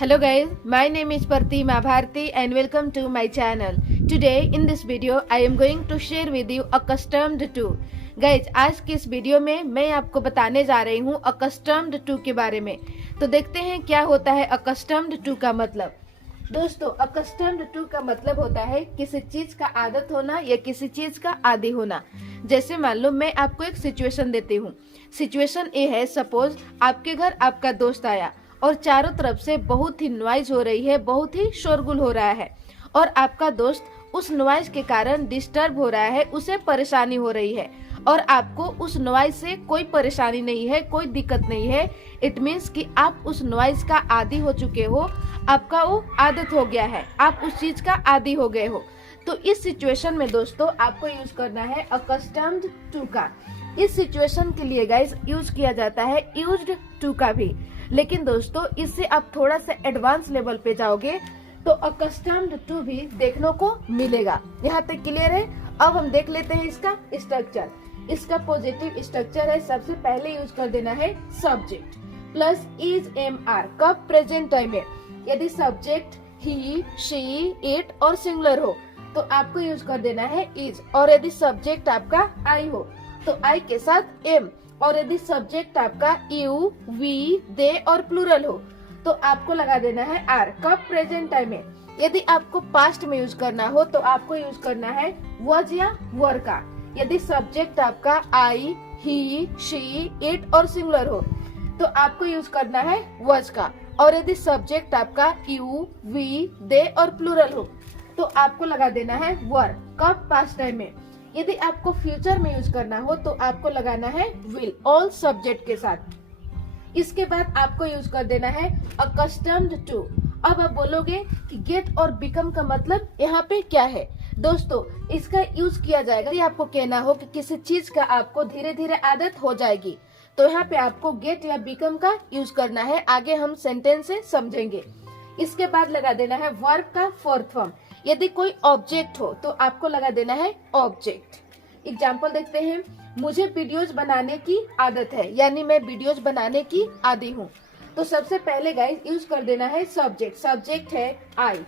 Hello guys, my name is Pratima Bharti and welcome to my channel. Today in this video I am going to share with you accustomed to. Guys, आज की इस video में मैं आपको बताने जा रही हूँ accustomed to के बारे में। तो देखते हैं क्या होता है accustomed to का मतलब। दोस्तों, accustomed to का मतलब होता है किसी चीज का आदत होना या किसी चीज का आदी होना। जैसे मान लो मैं आपको एक सिचुएशन देती हूँ। सिचुएशन ये है, सपोज आपके घर आपका दोस्त आया और चारों तरफ से बहुत ही नॉइज हो रही है, बहुत ही शोरगुल हो रहा है और आपका दोस्त उस नॉइज के कारण डिस्टर्ब हो रहा है, उसे परेशानी हो रही है और आपको उस नॉइज से कोई परेशानी नहीं है, कोई दिक्कत नहीं है। इट मीन्स कि आप उस नॉइज का आदी हो चुके हो, आपका वो आदत हो गया है, आप उस चीज का आदी हो गए हो। तो इस सिचुएशन में दोस्तों आपको यूज करना है accustomed to का। इस सिचुएशन के लिए गाइस यूज किया जाता है used to का भी, लेकिन दोस्तों इससे आप थोड़ा सा एडवांस लेवल पे जाओगे तो accustomed to भी देखने को मिलेगा। यहाँ तक क्लियर है? अब हम देख लेते हैं इसका स्ट्रक्चर। इसका पॉजिटिव स्ट्रक्चर है, सबसे पहले यूज कर देना है subject plus is am are. कब? प्रेजेंट टाइम में। यदि सब्जेक्ट ही, शी, इट और सिंगुलर हो तो आपको यूज कर देना है इज, और यदि सब्जेक्ट आपका आई हो तो आई के साथ एम, और यदि सब्जेक्ट आपका यू, वी, दे और प्लूरल हो तो आपको लगा देना है आर। कब? प्रेजेंट टाइम में। यदि आपको पास्ट में यूज करना हो तो आपको यूज करना है वॉज या वर का। यदि सब्जेक्ट आपका आई, ही, शी, इट और सिंगुलर हो तो आपको यूज करना है वॉज का, और यदि सब्जेक्ट आपका यू, वी, दे और प्लूरल हो तो आपको लगा देना है वर। कब? पास्ट टाइम में। यदि आपको फ्यूचर में यूज करना हो तो आपको लगाना है विल, ऑल सब्जेक्ट के साथ। इसके बाद आपको यूज कर देना है accustomed to। अब आप बोलोगे कि गेट और बिकम का मतलब यहाँ पे क्या है? दोस्तों, इसका यूज किया जाएगा यदि आपको कहना हो कि किसी चीज का आपको धीरे धीरे आदत हो जाएगी तो यहाँ पे आपको गेट या बिकम का यूज करना है। आगे हम सेंटेंस से समझेंगे। इसके बाद लगा देना है वर्ब का फोर्थ फॉर्म। यदि कोई ऑब्जेक्ट हो तो आपको लगा देना है ऑब्जेक्ट। एग्जाम्पल देखते हैं। मुझे वीडियोज बनाने की आदत है, यानी मैं वीडियोज बनाने की आदी हूँ। तो सबसे पहले गाइस यूज कर देना है सब्जेक्ट। सब्जेक्ट है आई।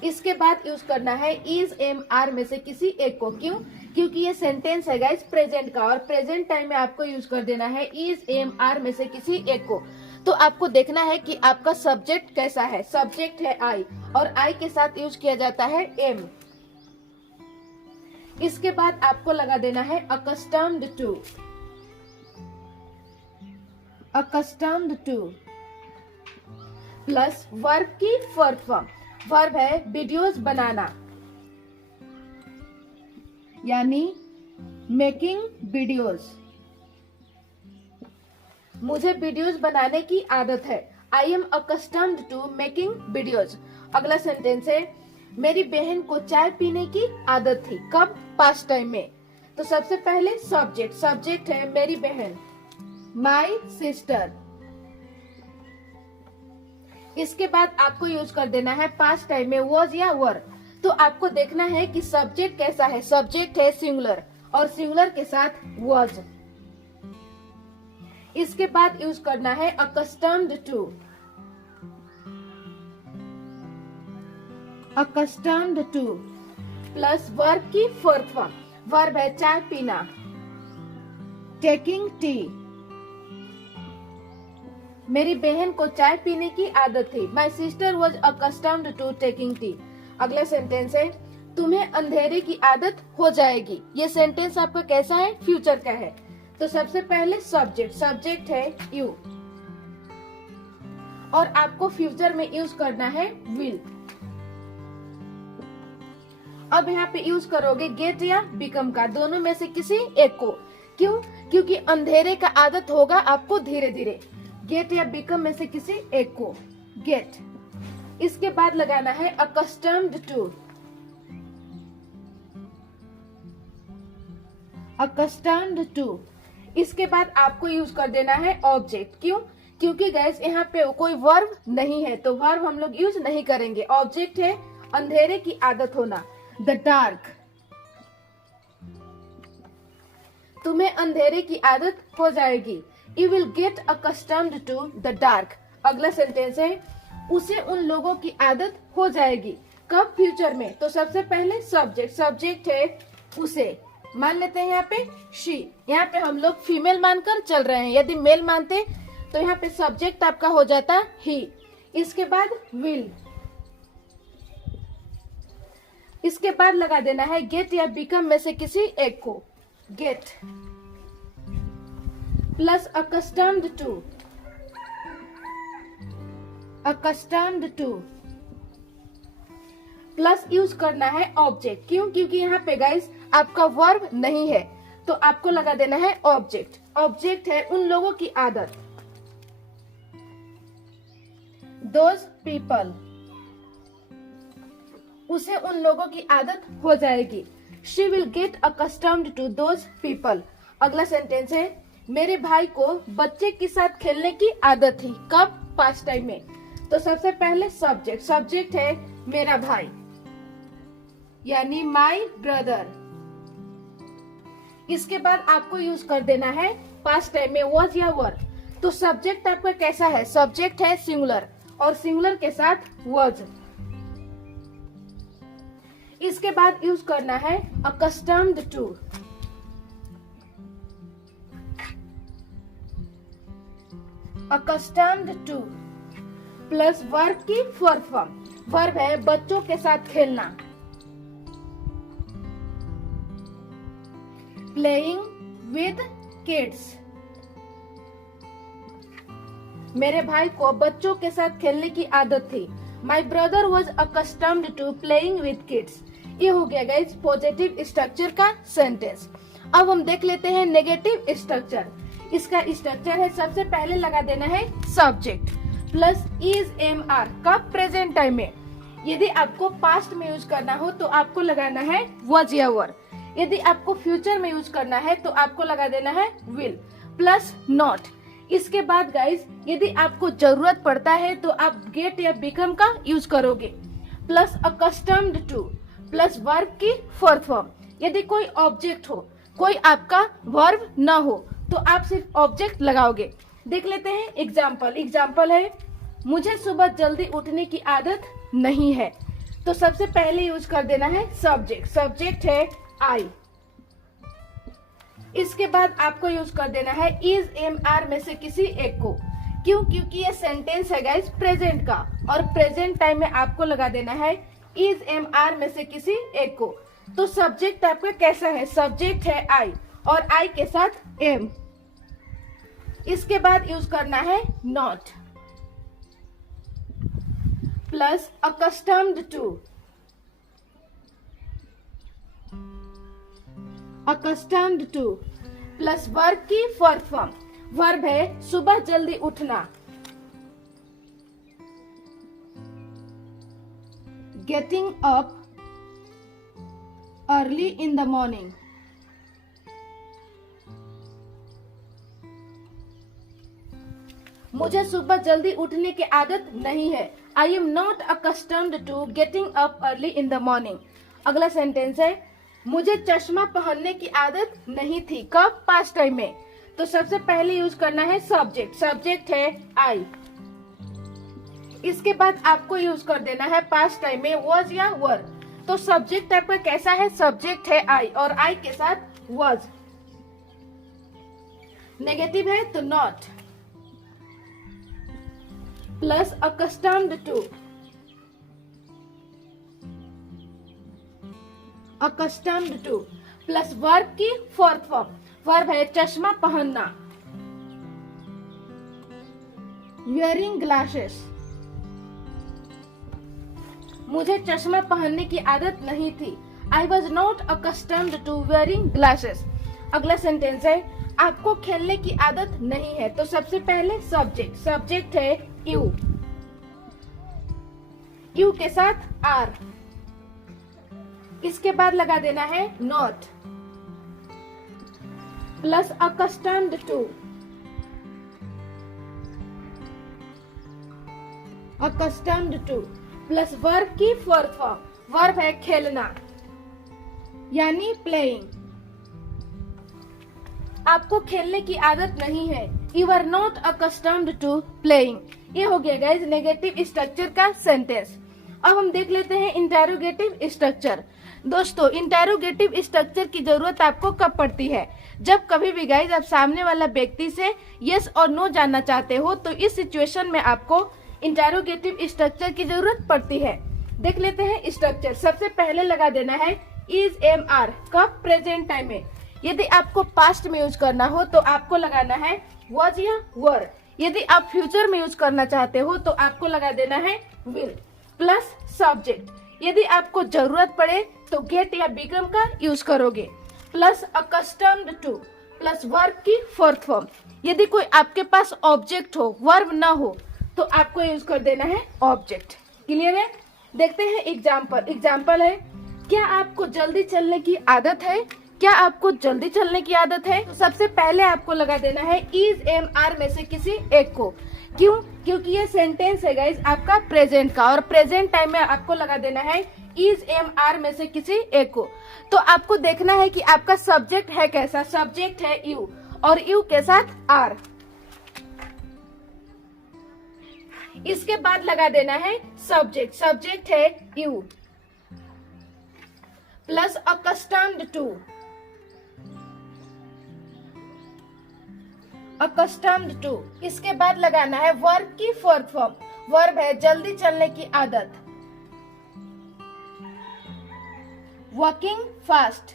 इसके बाद यूज करना है इज एम आर में से किसी एक को। क्यों? क्योंकि ये सेंटेंस है गाइस प्रेजेंट का, और प्रेजेंट टाइम में आपको यूज कर देना है इज एम आर में से किसी एक को। तो आपको देखना है कि आपका सब्जेक्ट कैसा है। सब्जेक्ट है आई और आई के साथ यूज किया जाता है एम। इसके बाद आपको लगा देना है accustomed to। accustomed to plus verb की फोर्थ फॉर्म। वर्ब है वीडियोज बनाना, यानी मेकिंग वीडियोज। मुझे वीडियोज बनाने की आदत है। I M accustomed to making videos. अगला सेंटेंस है मेरी बहन को चाय पीने की आदत थी। कब? पास्ट टाइम में। तो सबसे पहले सब्जेक्ट। सब्जेक्ट है मेरी बहन, माई सिस्टर। इसके बाद आपको यूज कर देना है पास्ट टाइम में वॉज या वर। तो आपको देखना है कि सब्जेक्ट कैसा है। सब्जेक्ट है सिंगुलर और सिंगुलर के साथ वॉज। इसके बाद यूज करना है accustomed to। accustomed to plus verb की फोर्थ फॉर्म। वर्ब है चाय पीना, टेकिंग टी। मेरी बहन को चाय पीने की आदत थी। My sister was accustomed to taking tea. अगला सेंटेंस है तुम्हें अंधेरे की आदत हो जाएगी। ये सेंटेंस आपका कैसा है? फ्यूचर का है। तो सबसे पहले सब्जेक्ट। सब्जेक्ट है यू और आपको फ्यूचर में यूज करना है विल। अब यहाँ पे यूज करोगे गेट या बिकम का, दोनों में से किसी एक को। क्यों? क्योंकि अंधेरे का आदत होगा आपको धीरे धीरे। गेट या बिकम में से किसी एक को, गेट। इसके बाद लगाना है accustomed to। accustomed to इसके बाद आपको यूज कर देना है ऑब्जेक्ट। क्यों? क्योंकि गैस यहाँ पे कोई वर्ब नहीं है तो वर्ब हम लोग यूज नहीं करेंगे। ऑब्जेक्ट है अंधेरे की आदत होना, द डार्क। तुम्हें अंधेरे की आदत हो जाएगी। You will get accustomed to the dark। अगला सेंटेंस है उसे उन लोगों की आदत हो जाएगी। कब? फ्यूचर में। तो सबसे पहले सब्जेक्ट है उसे, मान लेते हैं यहाँ पे शी। यहाँ पे हम लोग फीमेल मानकर चल रहे हैं, यदि मेल मानते तो यहाँ पे सब्जेक्ट आपका हो जाता ही। इसके बाद विल, इसके बाद लगा देना है गेट या बिकम में से किसी एक को। Get plus accustomed to, accustomed to plus use करना है ऑब्जेक्ट। क्यों? क्योंकि यहाँ पे गाइस आपका वर्ब नहीं है, तो आपको लगा देना है ऑब्जेक्ट। ऑब्जेक्ट है उन लोगों की आदत, दोज पीपल, उसे उन लोगों की आदत हो जाएगी। She will get accustomed to those people. अगला सेंटेंस है मेरे भाई को बच्चे के साथ खेलने की आदत थी। कब? पास्ट टाइम में। तो सबसे पहले सब्जेक्ट है मेरा भाई, यानी माई ब्रदर। इसके बाद आपको यूज कर देना है पास्ट टाइम में वॉज या वर। तो सब्जेक्ट आपका कैसा है? सब्जेक्ट है सिंगुलर और सिंगुलर के साथ वॉज। इसके बाद यूज करना है accustomed to. Accustomed to plus verb की फोर्थ फॉर्म। वर्ब है बच्चों के साथ खेलना, प्लेइंग विद किड्स। मेरे भाई को बच्चों के साथ खेलने की आदत थी। My brother was accustomed to playing with kids. ये हो गया गाइस पॉजिटिव स्ट्रक्चर का सेंटेंस। अब हम देख लेते हैं नेगेटिव स्ट्रक्चर। इसका स्ट्रक्चर है सबसे पहले लगा देना है subject plus is am are. कब? प्रेजेंट टाइम में। यदि आपको पास्ट में यूज करना हो तो आपको लगाना है वॉज या वर। यदि आपको फ्यूचर में यूज करना है तो आपको लगा देना है विल प्लस नॉट। इसके बाद गाइस यदि आपको जरूरत पड़ता है तो आप गेट या बिकम का यूज करोगे, plus accustomed to plus verb की फोर्थ फॉर्म। यदि कोई ऑब्जेक्ट हो, कोई आपका वर्ब ना हो, तो आप सिर्फ ऑब्जेक्ट लगाओगे। देख लेते हैं एग्जाम्पल है मुझे सुबह जल्दी उठने की आदत नहीं है। तो सबसे पहले यूज कर देना है सब्जेक्ट है आई। इसके बाद आपको यूज कर देना है इज एम आर में से किसी एक को। क्यों? क्योंकि ये सेंटेंस है गाइस प्रेजेंट का, और प्रेजेंट टाइम में आपको लगा देना है इज एम आर में से किसी एक को। तो सब्जेक्ट आपका कैसा है? सब्जेक्ट है आई और आई के साथ एम। इसके बाद यूज करना है not plus accustomed to. Accustomed to plus verb की फोर्थ फॉर्म। वर्ब है सुबह जल्दी उठना, getting up early in the morning. मुझे सुबह जल्दी उठने की आदत नहीं है। I am not accustomed to getting up early in the morning. अगला सेंटेंस है मुझे चश्मा पहनने की आदत नहीं थी। कब? पास्ट टाइम में। तो सबसे पहले यूज करना है सब्जेक्ट है आई। इसके बाद आपको यूज कर देना है पास्ट टाइम में वॉज या वर। तो सब्जेक्ट आपका कैसा है? सब्जेक्ट है आई और आई के साथ वॉज। नेगेटिव है तो not plus accustomed to. Accustomed to plus verb की फोर्थ फॉर्म। वर्ब है चश्मा पहनना, वेयरिंग ग्लासेस। मुझे चश्मा पहनने की आदत नहीं थी। I was not accustomed to wearing glasses. अगला सेंटेंस है आपको खेलने की आदत नहीं है। तो सबसे पहले सब्जेक्ट है यू के साथ आर। इसके बाद लगा देना है not plus accustomed to. Accustomed to plus verb की फोर्थ फॉर्म। वर्ब है खेलना यानी प्लेइंग। आपको खेलने की आदत नहीं है, you are not accustomed to playing. ये हो गया गाइज नेगेटिव स्ट्रक्चर का सेंटेंस। अब हम देख लेते हैं इंटेरोगेटिव स्ट्रक्चर। दोस्तों इंटेरोगेटिव स्ट्रक्चर की जरूरत आपको कब पड़ती है? जब कभी भी गाइज आप सामने वाला व्यक्ति से यस और नो जानना चाहते हो, तो इस सिचुएशन में आपको इंटेरोगेटिव स्ट्रक्चर की जरूरत पड़ती है। देख लेते हैं स्ट्रक्चर। सबसे पहले लगा देना है इज एम आर कब प्रेजेंट टाइम में। यदि आपको पास्ट में यूज करना हो तो आपको लगाना है वॉज या वर। यदि आप फ्यूचर में यूज करना चाहते हो तो आपको लगा देना है विल प्लस सब्जेक्ट। यदि आपको जरूरत पड़े तो गेट या बिकम का यूज करोगे, plus accustomed to plus verb की फोर्थ फॉर्म। यदि कोई आपके पास ऑब्जेक्ट हो, वर्ब ना हो, तो आपको यूज कर देना है ऑब्जेक्ट। क्लियर है? देखते हैं एग्जाम्पल। एग्जाम्पल है, क्या आपको जल्दी चलने की आदत है? क्या आपको जल्दी चलने की आदत है? तो सबसे पहले आपको लगा देना है इज एम आर में से किसी एक को। क्यों? क्योंकि ये सेंटेंस है गाइज आपका प्रेजेंट का, और प्रेजेंट टाइम में आपको लगा देना है इज एम आर में से किसी एक को। तो आपको देखना है कि आपका सब्जेक्ट है कैसा। सब्जेक्ट है यू, और यू के साथ आर। इसके बाद लगा देना है सब्जेक्ट। सब्जेक्ट है you plus accustomed to. Accustomed to. इसके बाद लगाना है वर्ब की फोर्थ फॉर्म। वर्ब है जल्दी चलने की आदत, वॉकिंग फास्ट।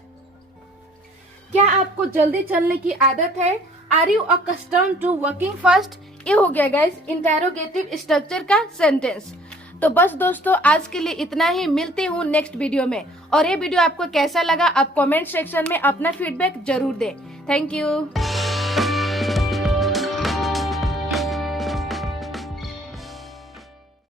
क्या आपको जल्दी चलने की आदत है? Are you accustomed to walking fast? ये हो गया गाइस इंटेरोगेटिव स्ट्रक्चर का सेंटेंस। तो बस दोस्तों आज के लिए इतना ही। मिलते हूँ नेक्स्ट वीडियो में। और ये वीडियो आपको कैसा लगा आप कमेंट सेक्शन में अपना फीडबैक जरूर दें। Thank you.